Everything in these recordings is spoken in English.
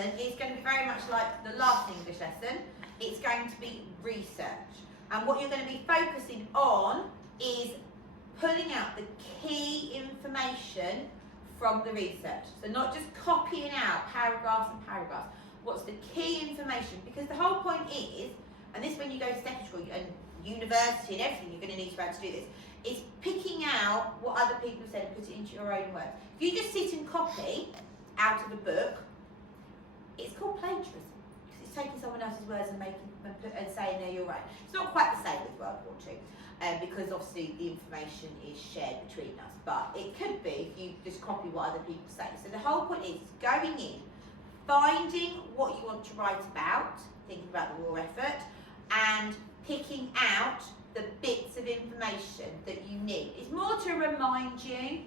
lesson is going to be very much like the last English lesson. It's going to be research. And what you're going to be focusing on is pulling out the key information from the research. So not just copying out paragraphs and paragraphs. What's the key information? Because the whole point is, and this when you go to secondary school and university and everything, you're going to need to be able to do this, is picking out what other people have said and put it into your own words. If you just sit and copy out of a book, it's called plagiarism. Because it's taking someone else's words and making and saying, no, you're right. It's not quite the same with World War II, because obviously the information is shared between us. But it could be if you just copy what other people say. So the whole point is going in, finding what you want to write about, thinking about the war effort, and picking out the bits of information that you need. It's more to remind you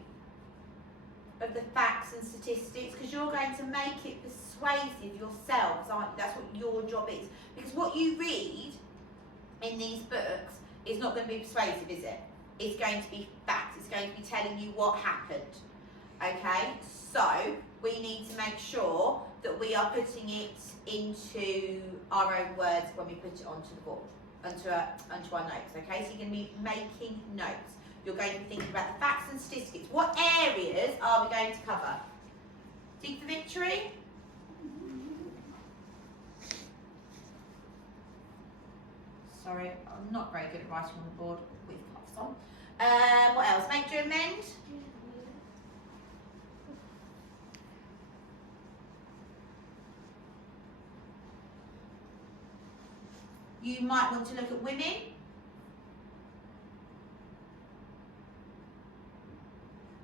of the facts and statistics, because you're going to make it persuasive yourselves, aren't you? That's what your job is. Because what you read in these books is not going to be persuasive, is it? It's going to be facts. It's going to be telling you what happened. Okay? So we need to make sure that we are putting it into our own words when we put it onto the board, onto our notes. Okay? So you're going to be making notes. You're going to be thinking about the facts and statistics. What areas are we going to cover? Dig for victory? Sorry, I'm not very good at writing on the board with puffs on. What else? Make, do, amend? You might want to look at women.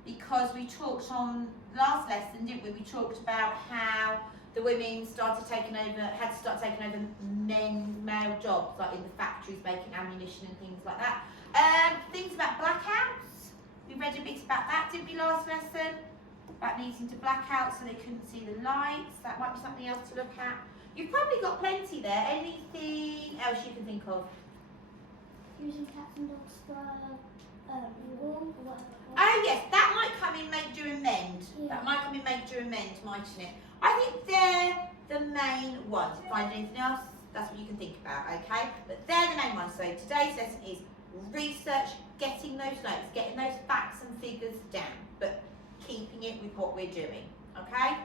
Because we talked on last lesson, didn't we? We talked about how the women started taking over, had to start taking over male jobs, like in the factories making ammunition and things like that. Things about blackouts. We read a bit about that, didn't we, last lesson? About needing to black out so they couldn't see the lights. That might be something else to look at. You've probably got plenty there. Anything else you can think of? Using cats and dogs for warm or whatever. Oh yes, that might come in make, do, amend. Yeah. That might come in make, do, amend, mightn't it? I think they're the main ones. Find anything else, that's what you can think about, okay? But they're the main ones. So today's lesson is research, getting those notes, getting those facts and figures down, but keeping it with what we're doing, okay?